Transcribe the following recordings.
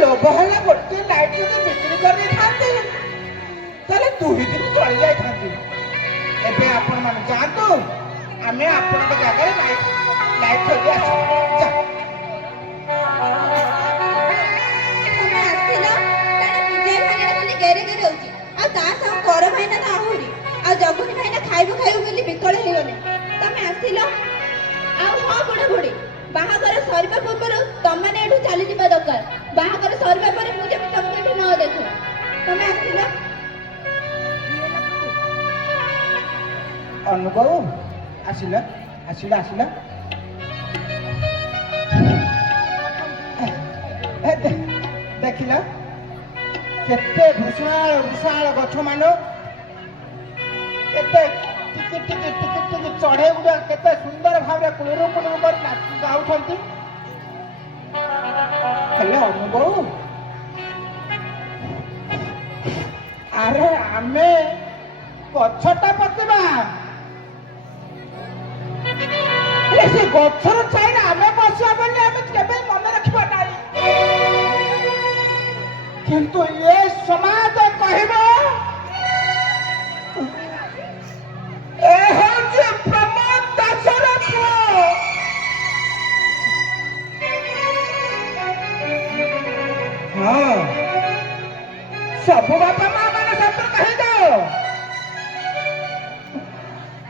लोभ है गोटे लाइट जो बिक्री कर दुई दिन चल जाती एवं आपण मान जातु आम आपण जगह लाइट खोली जगुनी भाईना खाइबु खाइबु बोली बिकल हेगले तमे आसिलो आ हां बुढ़ा बुढ़ी बाहागर सरबा पूर्व तमने एठू चली जिबा दरकार बाहागर सरबा पर मुझे तुमको एठू न देखो तमे आसिलो अनुभव आसिला आसिला आसिला देखिला केते विशाल विशाल गछ मानो केते टिके टिके टिके टिके चढ़े गुड़ा केते सुंदर भावे कुलुरु कुलुरु कर गाउछंती हेले अनुभव अरे आमे गछटा पतिबा से गछर छाइना आमे बसिया बोली आमे केबे मन रखिबा नाही किंतु ये समाज कहबो प्रमोद दासर हाँ सब बापा माँ मैंने सब कही दो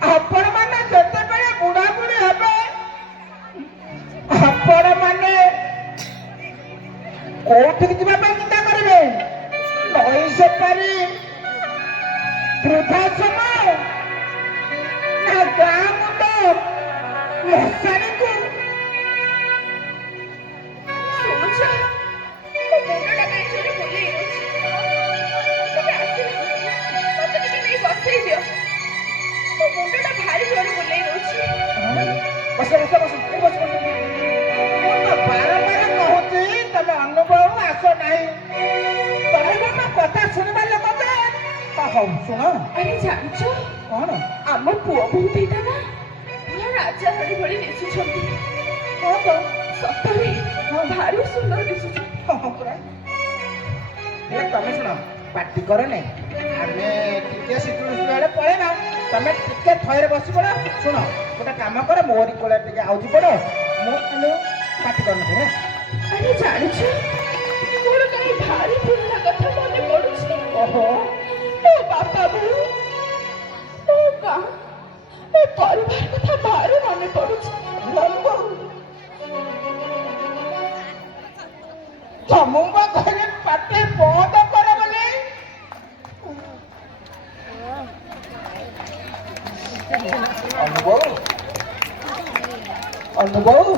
आपण मैंने जिते बड़े बुढ़ा बुढ़ी हे आपण मैंने कोठी जावाई चिंता करेंगे नई से पारी वृद्धाश्रम ना गाँ मुंड मशाणी को शुण अरे जानचो कौन आम पुओ बहुत एटा ना पूरा राजा रानी भली दिसुछंती कौन तो सतरे भारी सुंदर दिसुछ ये तमे सुनो पार्टी करे नै आमे टिके सिटुल बेले पळेना तमे टिके थयरे बसी पड़ सुनो गोटे काम कर मोरी कोले टिके आउजी पड़ मो हेलो पार्टी करन रे अरे जानचो मोर काई भारी पुराना कथा मने पडुछ ओहो ओ बापा बू ओ का ए परिवार कथा भारी मने पडुछ जमुंगा घरे पाटे बहुत करे बोले अनुभव अनुभव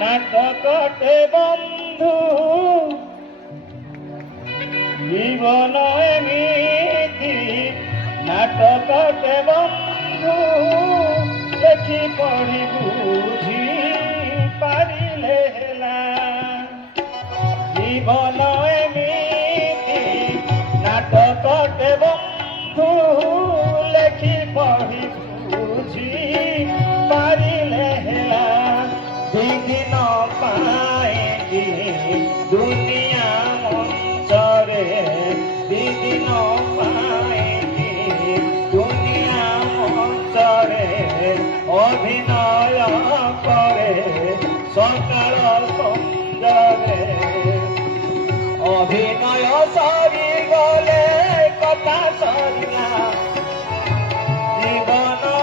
নাটকতে বন্ধু জীবন এমিতি নাটকতে বন্ধু ଲେଖି ପଢ଼ି ବୁଝି ପାରିଲେ ହେଲା ଜୀବନ ଏମିତି ନାଟକଟେ ବନ୍ଧୁ ଲେଖି ପଢ଼ି ବୁଝି ପାରିଲେ ହେଲା ଦିନ ପାଇଁ ଦୁନିଆ ମଞ୍ଚରେ ଦିନ ପାଇଁ ଦୁନିଆ ମଞ୍ଚରେ ଅଭିନୟ କରେ ସକାଳ ସଞ୍ଜରେ ଅଭିନୟ ସରିଗଲେ କଥା ସରିଲା ଜୀବନ